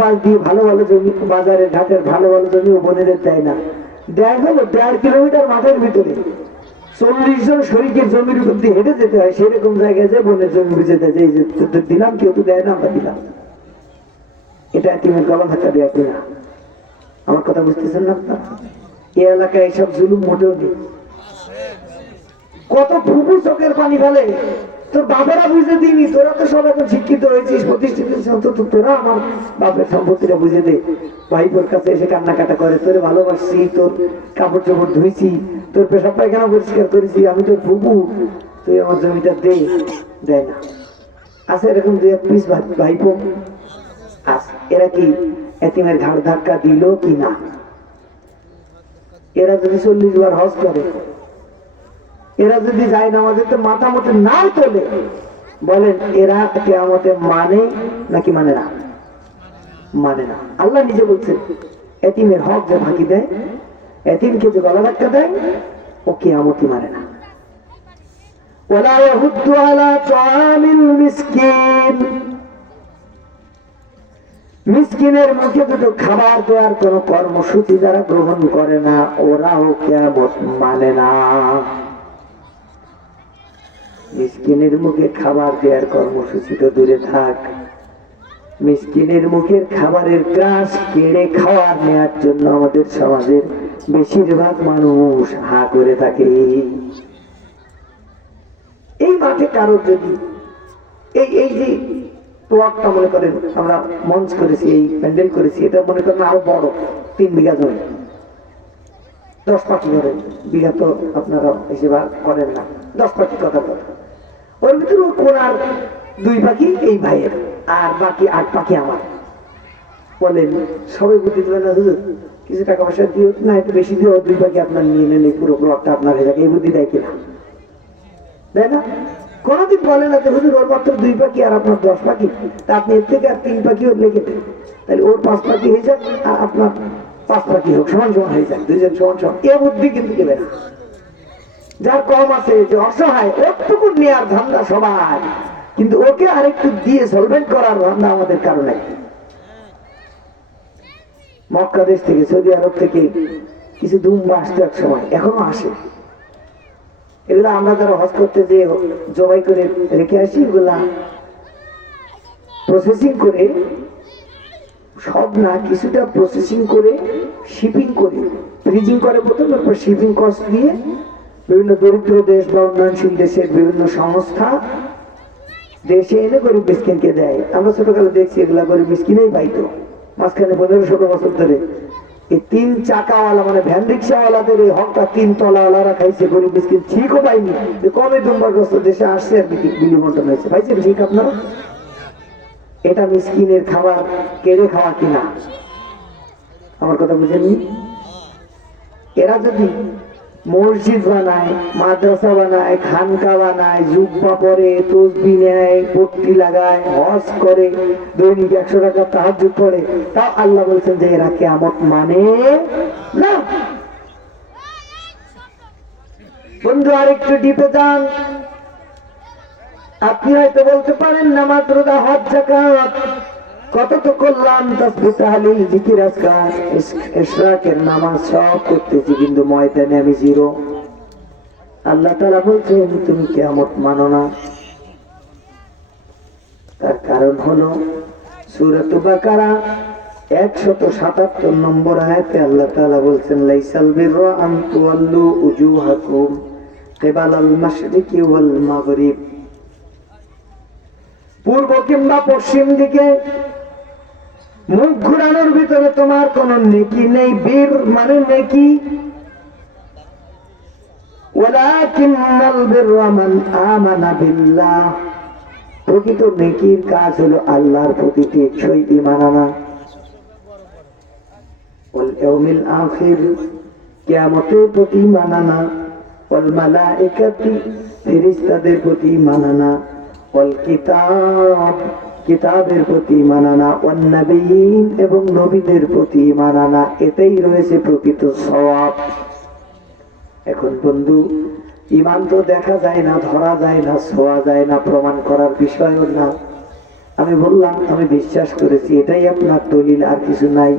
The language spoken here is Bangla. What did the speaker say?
পাশ দিয়ে ভালো ভালো জমি বাজারের ঘাটের ভালো ভালো জমি বোনেদের দেয় না। দেয় হলো, দেড় কিলোমিটার মাঠের ভিতরে চল্লিশ জন শরীরের জমির দিয়ে হেঁটে যেতে হয়, সেরকম জায়গায় যে বোনের জমি দেয় যে দিলাম কেউ তো দেয় না, আমরা দিলাম। এটা তুমি গলা ধাক্কা দেওয়া কিনা? আমার কথা বুঝতেছেন না এই এলাকায় এইসব জুলুম মোটেও নেই। কত ফুপু চোখের পানি ফেলে তোর বাবারা বুঝে দিনি তোরা তো সব এখন শিক্ষিত হয়েছিস, প্রতিষ্ঠিত অন্তত তোরা আমার বাপের সম্পত্তিটা বুঝে দে। ভাইপোর কাছে এসে কান্নাকাটা করে, তোরে ভালোবাসছি, তোর কাপড় চোপড় ধুইছি, তোর পেশাব পায়খানা পরিষ্কার করেছি, আমি তোর ফুপু, তুই আমার জমিটা দে। দেয় না। আছে এরকম দুই এক পিস ভাইপো। আস, এরা কি এতিমের ঘাড় ধাক্কা দিল কি না? এরা যদি চল্লিশ বার হজ করে এরা যদি যায় নামাজেতে মাথা মতো নাও তোলে বলেন, এরা কেয়ামতে মানে নাকি মানে না? মানে না। আল্লাহ নিজে বলছেন, এতিমের হক যে ফাঁকি দেয়, এতিমকে যে গলা ধাক্কা দেয়, ও কেয়ামতি মানে না। দুটো খাবার দেওয়ার কোন কর্মসূচি যারা গ্রহণ করে না, ওরাও কেমন মানে না। মিসকিনের মুখে খাবার দেওয়ার কর্মসূচি তো দূরে থাক। মিসকিনের মুখের খাবারের গ্রাস কেড়ে খাওয়ার নেওয়ার জন্য আমাদের সমাজের বেশিরভাগ মানুষ হা করে থাকে। এই মাঠে কারোর যদি এই এই যে প্লটটা মনে করেন, আমরা মঞ্চ করেছি, এই প্যান্ডেল করেছি, এটা মনে করেন আরও বড়, তিন বিঘা জমি। দশ পাখি করেন বিঘা তো আপনারা হিসেবে করেন না। দশ পাখি কথা কথা ওর ভিতরে ওর কোনার দুই পাখি, এই ভাইয়ের, আর বাকি আট পাখি আমার। বলেন, সবাই বুদ্ধি দেবে না, হুজুর, কিছু টাকা পয়সা দিও না, একটু বেশি দিও, দুই পাখি আপনার নিয়ে নেন, এই পুরো প্লটটা আপনার হয়ে যাবে এই বুদ্ধি দেয় কিনা? দেয় না? কোনদিন বলে না যে, হুজুর, ওর মাত্র দুই পাখি আর আপনার দশ পাখি, তা আপনি এর থেকে আর তিন পাখি ওর লেগে দেন। তাহলে ওর পাঁচ পাখি হয়ে যাক, আর আপনার পাঁচ পাখি হোক, সমান সমান হয়ে যাক দুজন সমান সমান। এ বুদ্ধি কিন্তু দেবে না। যার কম আছে, যে অসহায়, ওটুকু নেওয়ার ধান্দা সবাই। কিন্তু ওকে আরেকটু দিয়ে সলভেন্ট করার ধান্দা আমাদের কারণে মক্কা দেশ থেকে সৌদি আরব থেকে কিছু দুম্বা আসতো এক সময়, এখনও আসে। এগুলো আমরা যারা হজ করতে যে জবাই করে রেখে আসি, এগুলা প্রসেসিং করে, সব না, কিছুটা প্রসেসিং করে শিপিং করে ফ্রিজিং করে প্রথম, তারপর শিপিং কস্ট দিয়ে বিভিন্ন দরিদ্র দেশ বা উন্নয়নশীল দেশের বিভিন্ন সংস্থা দেশে এনে গরিব মিসকিনকে দেয়। আমরা ছোটকালে দেখছি এগুলা গরিব মিসকিনেই পাইতো। মাঝখানে পনেরো ষোলো বছর ধরে। এই তিন চাকাওয়ালা মানে ভ্যান রিক্সাওয়ালাদের এই হকটা তিন তলাওয়ালারা খাইছে, গরিব মিসকিন ঠিকও পাইনি যে কমে দুম্বাগ্রস্ত দেশে আসছে, আর বিলি বন্টন হয়েছে। পাইছেন ঠিক আপনারা? এটা মিসকিনের খাবার, কেড়ে খাওয়া কিনা? আমার কথা বুঝেননি? এরা যদি মসজিদ বানায়, মাদ্রাসা বানায়, খানকা বানায়, জুব্বা পরে, তসবি নেয় পট্টি লাগায়, হজ করে, দৈনিক একশো টাকা তাহাজ করে তাও আল্লাহ বলছেন যে এরা কেমন মানে না। বন্ধু, আরেকটু ডিপে যান। আপনি হয়তো বলতে পারেন না মাত্র দা হজ জাকাত। কত তো করলাম তাসবিহ তাহলিল জিকির আজকার ইশরাকের নামাজ সব করতেছি, কিন্তু ময়দানে আমি জিরো। আল্লাহ তাআলা বলছেন, তুমি কিয়ামত মানো না। তার কারণ হলো সূরাত বাকারা একশত সাতাত্তর নম্বর আয়াতে আল্লাহ তাআলা বলছেন, লাইসাল বিররা আন তুওয়াল্লু উজুহাকুম কিবালাল মাশরিকি ওয়াল মাগরিব। পূর্ব কিংবা পশ্চিম দিকে মুখ ঘুরানোর ভিতরে তোমার কোন নেকি নেই, বীর মানে নেকি? প্রকৃত নেকির কাজ হলো আল্লাহর প্রতি কিয়ামতের প্রতি মালাইকাতি, ফেরেশতাদের প্রতি ঈমান আনা ওয়াল কিতাব কিতাবের প্রতি মানানা অন্নাবীন এবং নবীদের প্রতি মানানা, এতেই রয়েছে প্রকৃত স্বভাব। এখন বন্ধু ইমান তো দেখা যায় না, ধরা যায় না, ছোঁয়া যায় না, প্রমাণ করার বিষয়ও না। আমি বললাম, আমি বিশ্বাস করেছি, এটাই আপনার দলিল, আর কিছু নাই।